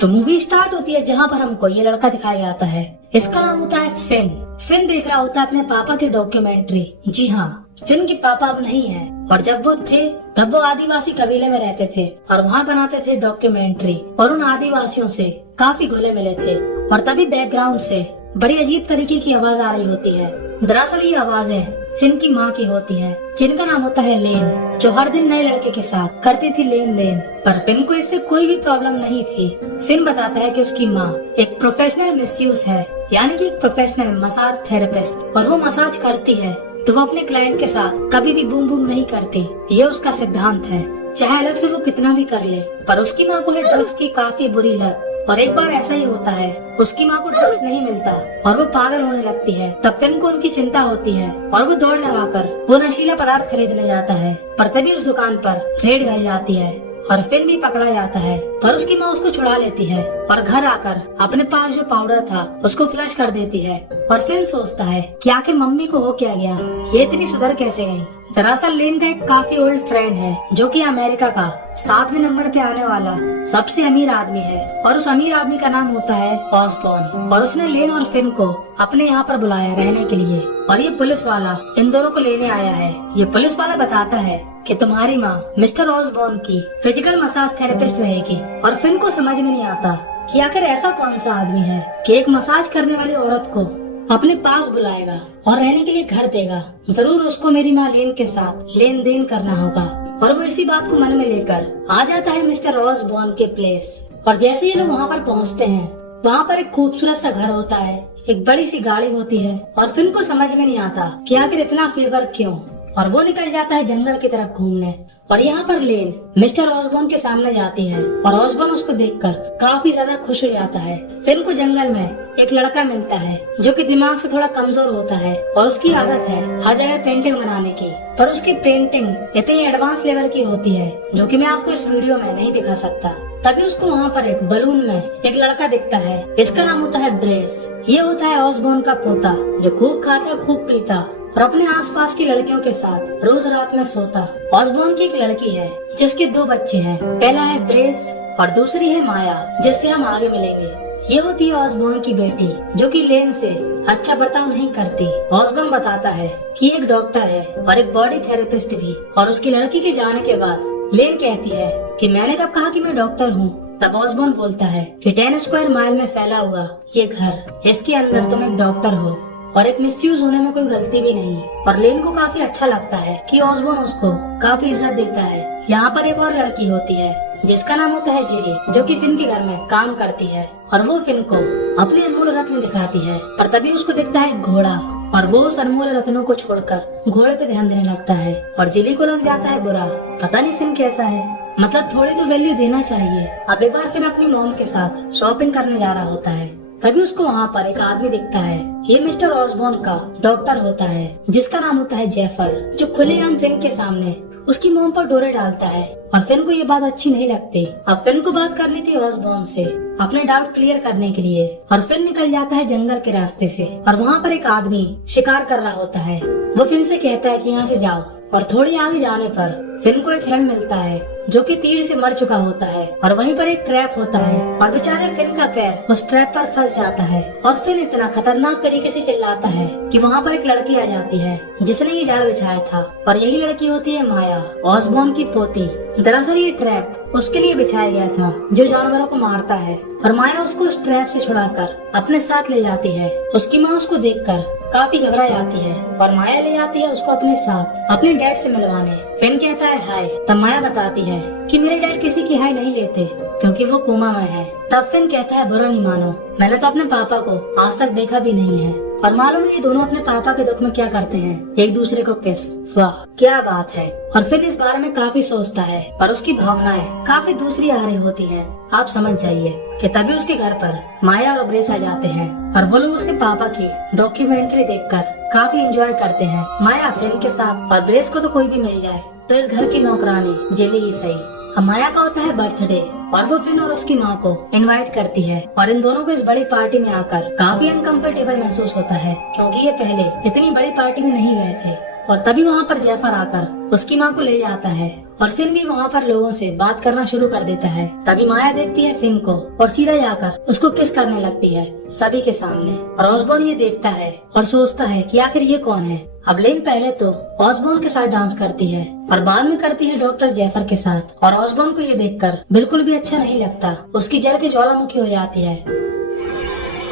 तो movie start होती है जहाँ पर हमको ये लड़का दिखाया जाता है। इसका नाम होता है फिन। फिन देख रहा होता है अपने पापा की डॉक्यूमेंट्री। जी हाँ, फिन के पापा अब नहीं है और जब वो थे तब वो आदिवासी कबीले में रहते थे और वहाँ बनाते थे डॉक्यूमेंट्री और उन आदिवासियों से काफी घुले मिले थे। और तभी बैकग्राउंड से बड़ी अजीब तरीके की आवाज आ रही होती है। दरअसल ये आवाजें फिन की माँ की होती हैं, जिनका नाम होता है लेन, जो हर दिन नए लड़के के साथ करती थी लेन देन। पर फिन को इससे कोई भी प्रॉब्लम नहीं थी। फिन बताता है कि उसकी माँ एक प्रोफेशनल मिसयूज है, यानी कि एक प्रोफेशनल मसाज थेरेपिस्ट, और वो मसाज करती है तो वो अपने क्लाइंट के साथ कभी भी बूम बूम नहीं करती। ये उसका सिद्धांत है, चाहे अलग से वो कितना भी कर ले। पर उसकी माँ को है ड्रग्स की काफी बुरी लत, और एक बार ऐसा ही होता है, उसकी माँ को ड्रग्स नहीं मिलता और वो पागल होने लगती है। तब फिन को उनकी चिंता होती है और वो दौड़ लगाकर वो नशीला पदार्थ खरीदने जाता है। पर तभी उस दुकान पर रेड फैल जाती है और फिन भी पकड़ा जाता है। पर उसकी माँ उसको छुड़ा लेती है और घर आकर अपने पास जो पाउडर था उसको फ्लश कर देती है। और फिन सोचता है कि आखिर मम्मी को हो क्या गया, ये इतनी सुधर कैसे गई। दरअसल लेन का एक काफी ओल्ड फ्रेंड है जो कि अमेरिका का 7वें नंबर पे आने वाला सबसे अमीर आदमी है, और उस अमीर आदमी का नाम होता है ऑसबॉर्न। और उसने लेन और फिन को अपने यहाँ पर बुलाया रहने के लिए, और ये पुलिस वाला इन दोनों को लेने आया है। ये पुलिस वाला बताता है कि तुम्हारी माँ मिस्टर ऑसबॉर्न की फिजिकल मसाज थेरेपिस्ट रहेगी। और फिन को समझ में नहीं आता कि आखिर ऐसा कौन सा आदमी है कि एक मसाज करने वाली औरत को अपने पास बुलाएगा और रहने के लिए घर देगा। जरूर उसको मेरी माँ लेन के साथ लेन देन करना होगा। और वो इसी बात को मन में लेकर आ जाता है मिस्टर ऑसबॉर्न के प्लेस। और जैसे ही लोग वहाँ पर पहुँचते हैं, वहाँ पर एक खूबसूरत सा घर होता है, एक बड़ी सी गाड़ी होती है, और फिन को समझ में नहीं आता कि आखिर इतना फेवर क्यों। और वो निकल जाता है जंगल की तरफ घूमने। और यहाँ पर लेन मिस्टर ऑसबॉर्न के सामने जाती है और ऑसबॉर्न उसको देखकर काफी ज्यादा खुश हो जाता है। फिन को जंगल में एक लड़का मिलता है जो कि दिमाग से थोड़ा कमजोर होता है और उसकी आदत है हर जगह पेंटिंग बनाने की। पर उसकी पेंटिंग इतनी एडवांस लेवल की होती है जो कि मैं आपको इस वीडियो में नहीं दिखा सकता। तभी उसको वहाँ पर एक बलून में एक लड़का दिखता है, इसका नाम होता है ब्रेस। ये होता है ऑसबॉर्न का पोता, जो खूब खाता खूब पीता और अपने आसपास की लड़कियों के साथ रोज रात में सोता। ऑसबॉर्न की एक लड़की है जिसके 2 बच्चे हैं, पहला है ब्रेस और दूसरी है माया, जिससे हम आगे मिलेंगे। ये होती है ऑसबॉर्न की बेटी, जो कि लेन से अच्छा बर्ताव नहीं करती। ऑसबॉर्न बताता है कि एक डॉक्टर है और एक बॉडी थेरेपिस्ट भी। और उसकी लड़की के जाने के बाद लेन कहती है कि मैंने जब कहा कि मैं डॉक्टर हूँ, तब ऑसबॉर्न बोलता है कि 10 स्क्वायर माइल में फैला हुआ ये घर, इसके अंदर तुम एक डॉक्टर हो और एक मिसयूज होने में कोई गलती भी नहीं। और लेन को काफी अच्छा लगता है कि ऑसबॉर्न उसको काफी इज्जत देता है। यहाँ पर एक और लड़की होती है जिसका नाम होता है जेरी, जो कि फिन के घर में काम करती है, और वो फिन को अपने अनमोल रत्न दिखाती है। पर तभी उसको दिखता है घोड़ा, और वो उस अनमोल रत्नों को छोड़कर घोड़े पे ध्यान देने लगता है। और जेली को लग जाता है बुरा, पता नहीं फिन कैसा है, मतलब थोड़ी तो वैल्यू देना चाहिए। अब एक बार फिन अपनी मॉम के साथ शॉपिंग करने जा रहा होता है। तभी उसको वहाँ पर एक आदमी दिखता है। ये मिस्टर ऑसबॉर्न का डॉक्टर होता है, जिसका नाम होता है जेफर, जो खुलेआम फिन के सामने उसकी मोम पर डोरे डालता है। और फिन को ये बात अच्छी नहीं लगती। अब फिन को बात करनी थी ऑसबॉर्न से अपने डाउट क्लियर करने के लिए, और फिन निकल जाता है जंगल के रास्ते से। और वहाँ पर एक आदमी शिकार कर रहा होता है। वो फिन से कहता है कि यहाँ से जाओ, और थोड़ी आगे जाने पर फिन को एक हिरन मिलता है जो कि तीर से मर चुका होता है। और वहीं पर एक ट्रैप होता है और बेचारे फिन का पैर उस ट्रैप पर फंस जाता है। और फिन इतना खतरनाक तरीके से चिल्लाता है कि वहाँ पर एक लड़की आ जाती है जिसने ये जाल बिछाया था, और यही लड़की होती है माया, ऑसबॉर्न की पोती। दरअसल ये ट्रैप उसके लिए बिछाया गया था जो जानवरों को मारता है, और माया उसको उस ट्रैप से छुड़ाकर अपने साथ ले जाती है। उसकी माँ उसको देखकर काफी घबरा जाती है और माया ले जाती है उसको अपने साथ अपने डैड से मिलवाने। फिन कहता है हाय, तब माया बताती है कि मेरे डैड किसी की हाय नहीं लेते क्योंकि वो कोमा में है। तब फिन कहता है बुरा नहीं मानो, मैंने तो अपने पापा को आज तक देखा भी नहीं है। और मालूम है ये दोनों अपने पापा के दुख में क्या करते हैं, एक दूसरे को किस। वाह क्या बात है। और फिर इस बारे में काफी सोचता है, पर उसकी भावनाएं काफी दूसरी आ रही होती हैं। आप समझ जाइए कि तभी उसके घर पर माया और ब्रेस आ जाते हैं, और वो लोग उसके पापा की डॉक्यूमेंट्री देखकर काफी एंजॉय करते हैं। माया फिन के साथ, और ब्रेस को तो कोई भी मिल जाए तो इस घर की नौकरानी जेली ही सही। अब माया का होता है बर्थडे, और वो फिन और उसकी माँ को इनवाइट करती है। और इन दोनों को इस बड़ी पार्टी में आकर काफी अनकंफर्टेबल महसूस होता है, क्योंकि ये पहले इतनी बड़ी पार्टी में नहीं गए थे। और तभी वहाँ पर जेफर आकर उसकी माँ को ले जाता है और फिन भी वहाँ पर लोगों से बात करना शुरू कर देता है। तभी माया देखती है फिन को और सीधा जाकर उसको किस करने लगती है सभी के सामने। और ऑसबॉर्न ये देखता है और सोचता है कि आखिर ये कौन है। अब लेन पहले तो ऑसबॉर्न के साथ डांस करती है और बाद में करती है डॉक्टर जेफर के साथ। और ऑसबॉर्न को ये देखकर बिल्कुल भी अच्छा नहीं लगता, उसकी जल के ज्वालामुखी हो जाती है।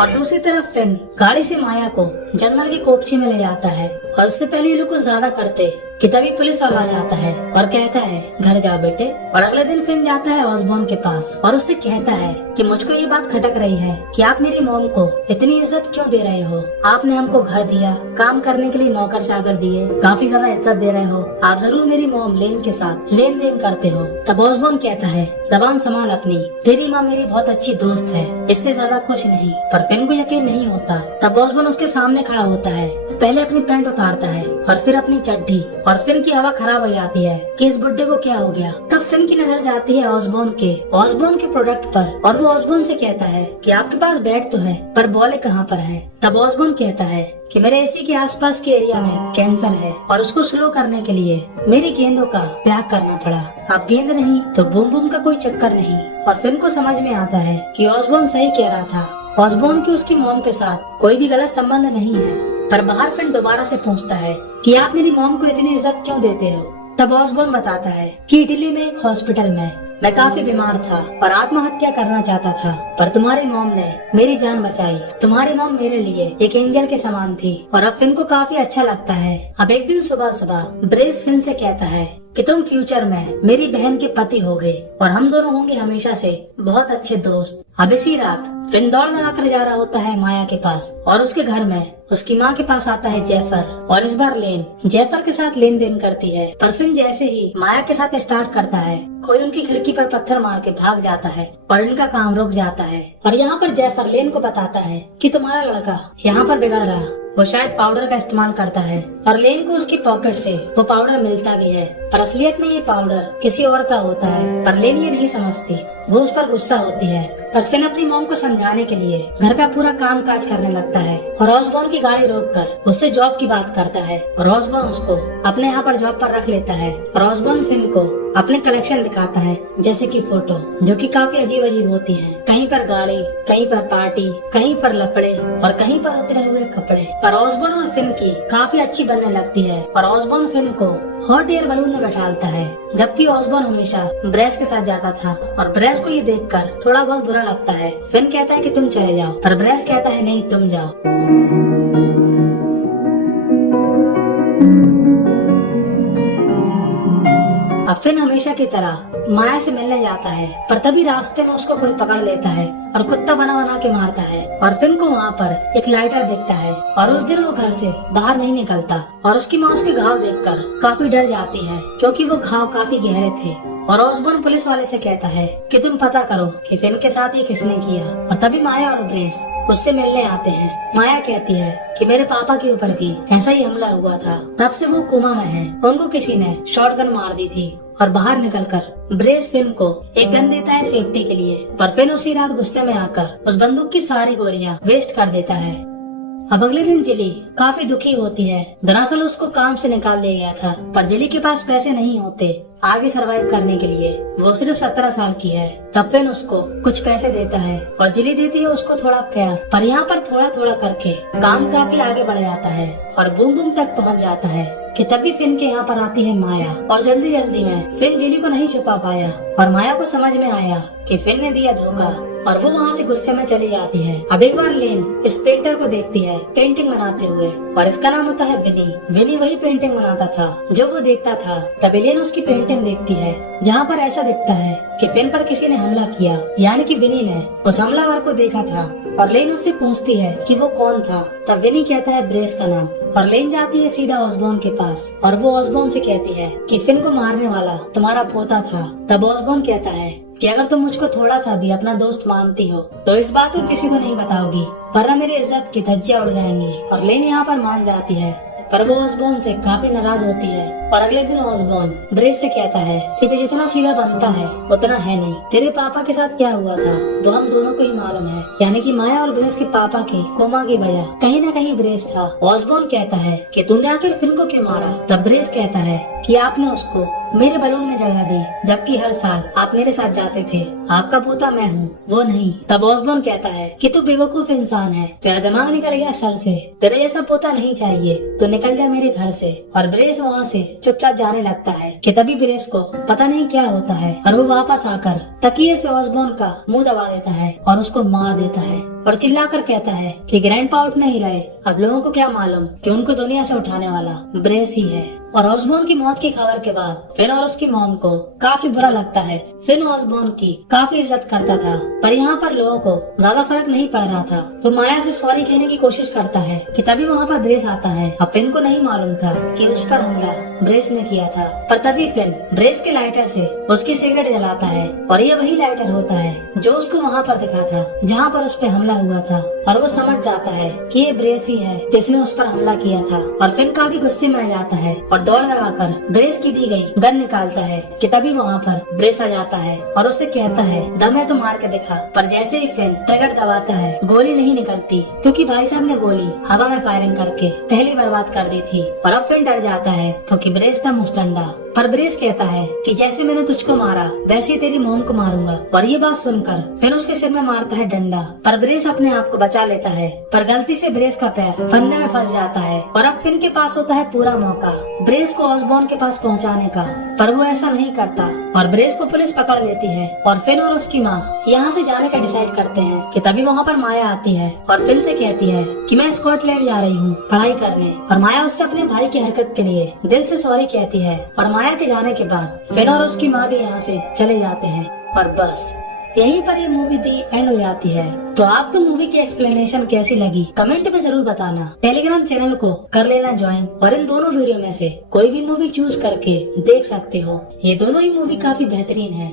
और दूसरी तरफ फिन गाड़ी से माया को जंगल की कोपची में ले जाता है और उससे पहले ये लोग कुछ ज्यादा करते कि तभी पुलिस वाला आ जाता है और कहता है घर जाओ बेटे। और अगले दिन फिन जाता है ऑसबॉर्न के पास और उससे कहता है कि मुझको ये बात खटक रही है कि आप मेरी मॉम को इतनी इज्जत क्यों दे रहे हो। आपने हमको घर दिया, काम करने के लिए नौकर चाकर दिए, काफी ज्यादा इज्जत दे रहे हो, आप जरूर मेरी मॉम लेन के साथ लेन देन करते हो। तब ऑसबॉर्न कहता है जबान संभाल अपनी, तेरी माँ मेरी बहुत अच्छी दोस्त है, इससे ज्यादा कुछ नहीं। पर फिन को यकीन नहीं होता। तब ऑसबॉर्न उसके सामने खड़ा होता है, पहले अपनी पैंट उतारता है और फिर अपनी चड्ढी। और फिन की हवा खराब हो जाती है कि इस बुड्ढे को क्या हो गया। तब फिन की नजर जाती है ऑसबॉर्न के प्रोडक्ट पर और वो ऑसबॉर्न से कहता है कि आपके पास बैट तो है पर बॉल कहाँ पर है। तब ऑसबॉर्न कहता है कि मेरे एसी के आसपास के एरिया में कैंसर है और उसको स्लो करने के लिए मेरी गेंदों का त्याग करना पड़ा। अब गेंद नहीं तो बूम बूम का कोई चक्कर नहीं। और फिन को समझ में आता है कि ऑसबॉर्न सही कह रहा था, ऑसबॉर्न की उसकी मॉम के साथ कोई भी गलत संबंध नहीं है। पर बाहर फिन दोबारा से पूछता है कि आप मेरी मॉम को इतनी इज्जत क्यों देते हो। तब ऑसबॉर्न बताता है कि इटली में एक हॉस्पिटल में मैं काफी बीमार था और आत्महत्या करना चाहता था, पर तुम्हारी मॉम ने मेरी जान बचाई। तुम्हारी मॉम मेरे लिए एक एंजल के समान थी। और अब फिन को काफी अच्छा लगता है। अब एक दिन सुबह सुबह ब्रेस फिन से कहता है कि तुम फ्यूचर में मेरी बहन के पति होगे और हम दोनों होंगे हमेशा से बहुत अच्छे दोस्त। अब इसी रात फिन दौड़ लगा कर जा रहा होता है माया के पास और उसके घर में उसकी माँ के पास आता है जेफर। और इस बार लेन जेफर के साथ लेन देन करती है। पर फिन जैसे ही माया के साथ स्टार्ट करता है, कोई उनकी खिड़की पर पत्थर मार के भाग जाता है और इनका काम रुक जाता है। और यहाँ पर जेफर लेन को बताता है कि तुम्हारा लड़का यहाँ पर बिगड़ रहा, वो शायद पाउडर का इस्तेमाल करता है। और लेन को उसकी पॉकेट से वो पाउडर मिलता भी है, पर असलियत में ये पाउडर किसी और का होता है। पर लेन ये नहीं समझती, वो उस पर गुस्सा होती है। पर फिन अपनी मॉम को समझाने के लिए घर का पूरा काम काज करने लगता है और ऑसबॉर्न की गाड़ी रोककर उससे जॉब की बात करता है। और ऑसबॉर्न उसको अपने यहाँ पर जॉब पर रख लेता है। और ऑसबॉर्न फिन को अपने कलेक्शन दिखाता है, जैसे कि फोटो जो कि काफी अजीब अजीब होती हैं। कहीं पर गाड़ी, कहीं पर पार्टी, कहीं पर लफड़े और कहीं पर उतरे हुए कपड़े। पर ऑसबॉर्न और फिन की काफी अच्छी बनने लगती है और ऑसबॉर्न फिन को हॉट एयर बलून में बैठालता है, जबकि ऑसबॉर्न हमेशा ब्रेस के साथ जाता था। और ब्रेस को ये देखकर थोड़ा बहुत बुरा लगता है। फिन कहता है कि तुम चले जाओ, पर ब्रेस कहता है नहीं तुम जाओ। अब फिन हमेशा की तरह माया से मिलने जाता है, पर तभी रास्ते में उसको कोई पकड़ लेता है और कुत्ता बना बना के मारता है। और फिन को वहाँ पर एक लाइटर दिखता है और उस दिन वो घर से बाहर नहीं निकलता। और उसकी माँ उसके घाव देखकर काफी डर जाती है, क्योंकि वो घाव काफी गहरे थे। और ऑसबॉर्न पुलिस वाले से कहता है कि तुम पता करो कि फिन के साथ ये किसने किया। और तभी माया और ब्रेस उससे मिलने आते हैं। माया कहती है कि मेरे पापा के ऊपर भी ऐसा ही हमला हुआ था, तब से वो कोमा में है, उनको किसी ने शॉटगन मार दी थी। और बाहर निकलकर ब्रेस फिन को एक गन देता है सेफ्टी के लिए, पर फिन उसी रात गुस्से में आकर उस बंदूक की सारी गोलियां वेस्ट कर देता है। अब अगले दिन जिली काफी दुखी होती है। दरअसल उसको काम से निकाल दिया गया था, पर जिली के पास पैसे नहीं होते आगे सरवाइव करने के लिए। वो सिर्फ 17 साल की है। तब फिन उसको कुछ पैसे देता है और जिली देती है उसको थोड़ा प्यार। पर यहाँ पर थोड़ा थोड़ा करके काम काफी आगे बढ़ जाता है और बूम बूम तक पहुँच जाता है कि तभी फिन के यहाँ पर आती है माया। और जल्दी जल्दी में फिन जिली को नहीं छुपा पाया और माया को समझ में आया कि फिन ने दिया धोखा और वो वहाँ से गुस्से में चली जाती है। अब एक बार लेन इस पेंटर को देखती है पेंटिंग बनाते हुए, और इसका नाम होता है विनी। विनी वही पेंटिंग बनाता था जो वो देखता था। तभी लेन उसकी पेंटिंग देखती है जहाँ पर ऐसा दिखता है कि फिन पर किसी ने हमला किया, यानी कि विनी ने उस हमलावर को देखा था। और लेन उससे पूछती है कि वो कौन था। तब विनी कहता है ब्रेस का नाम। और लेन जाती है सीधा ऑसबॉर्न के पास और वो ऑसबॉर्न से कहती है कि फिन को मारने वाला तुम्हारा पोता था। तब ऑसबॉर्न कहता है कि अगर तुम मुझको थोड़ा सा भी अपना दोस्त मानती हो तो इस बात को किसी को नहीं बताओगी, वरना मेरी इज्जत की धज्जियां उड़ जाएंगी। और लेन यहाँ पर मान जाती है, पर वो ऑसबॉर्न से काफी नाराज होती है और अगले दिन ऑसबॉर्न ब्रेस से कहता है कि तू जितना सीधा बनता है उतना है नहीं। तेरे पापा के साथ क्या हुआ था वो हम दोनों को ही मालूम है, यानी कि माया और ब्रेस के पापा के कोमा की वजह कहीं न कहीं ब्रेस था। ऑसबॉर्न कहता है कि तूने आखिर फिन को क्यों मारा? तब ब्रेस कहता है कि आपने उसको मेरे बलून में जगह दी, जबकि हर साल आप मेरे साथ जाते थे। आपका पोता मैं हूँ, वो नहीं। तब ऑसबॉर्न कहता है कि तू बेवकूफ इंसान है, तेरा दिमाग निकल गया सर से, तेरे जैसा पोता नहीं चाहिए, तो निकल जा मेरे घर से। और ब्रेस वहाँ से चुपचाप जाने लगता है कि तभी ब्रेस को पता नहीं क्या होता है और वो वापस आकर तकिए से ऑसबॉर्न का मुंह दबा देता है और उसको मार देता है और चिल्लाकर कहता है कि ग्रैंडपा उठ नहीं रहे, अब लोगों को क्या मालूम कि उनको दुनिया से उठाने वाला ब्रेस ही है। और ऑसबॉर्न की मौत की खबर के बाद फिन और उसकी मॉम को काफी बुरा लगता है। फिन ऑसबॉर्न की काफी इज्जत करता था, पर यहाँ पर लोगों को ज्यादा फर्क नहीं पड़ रहा था। तो माया से सॉरी कहने की कोशिश करता है कि तभी वहाँ पर ब्रेस आता है। अब फिन को नहीं मालूम था कि उस पर हमला ब्रेस ने किया था, पर तभी फिन ब्रेस के लाइटर से उसकी सिगरेट जलाता है और ये वही लाइटर होता है जो उसको वहाँ पर दिखा था जहाँ पर उस पर हमला हुआ था। और वो समझ जाता है कि ये ब्रेस ही है जिसने उस पर हमला किया था। और फिन काफी गुस्से में आ जाता है और दौड़ लगाकर ब्रेस की दी गई गन निकालता है कि तभी वहाँ पर ब्रेस आ जाता है और उससे कहता है दम है तो मार के दिखा। पर जैसे ही फिन ट्रिगर दबाता है गोली नहीं निकलती, क्योंकि भाई साहब ने गोली हवा में फायरिंग करके पहले बर्बाद कर दी थी। और अब फिन डर जाता है क्योंकि ब्रेस था मुस्टंडा। पर ब्रेस कहता है कि जैसे मैंने तुझको मारा वैसे ही तेरी मॉम को मारूंगा। और ये बात सुनकर फिन उसके सिर में मारता है डंडा, पर ब्रेस अपने आप को बचा लेता है। पर गलती से ब्रेस का पैर फंदे में फंस जाता है और अब फिन के पास होता है पूरा मौका ब्रेस को ऑसबॉर्न के पास पहुंचाने का, पर वो ऐसा नहीं करता और ब्रेस को पुलिस पकड़ लेती है। और फिन और उसकी माँ यहाँ से जाने का डिसाइड करते हैं कि तभी वहाँ पर माया आती है और फिन से कहती है कि मैं स्कॉटलैंड जा रही हूँ पढ़ाई करने। और माया उससे अपने भाई की हरकत के लिए दिल से सॉरी कहती है। और माया के जाने के बाद फिन और उसकी माँ भी यहाँ से चले जाते हैं। और बस यहीं पर ये मूवी दी एंड हो जाती है। तो आपको मूवी की एक्सप्लेनेशन कैसी लगी कमेंट में जरूर बताना। टेलीग्राम चैनल को कर लेना ज्वाइन और इन दोनों वीडियो में से कोई भी मूवी चूज करके देख सकते हो। ये दोनों ही मूवी काफी बेहतरीन है।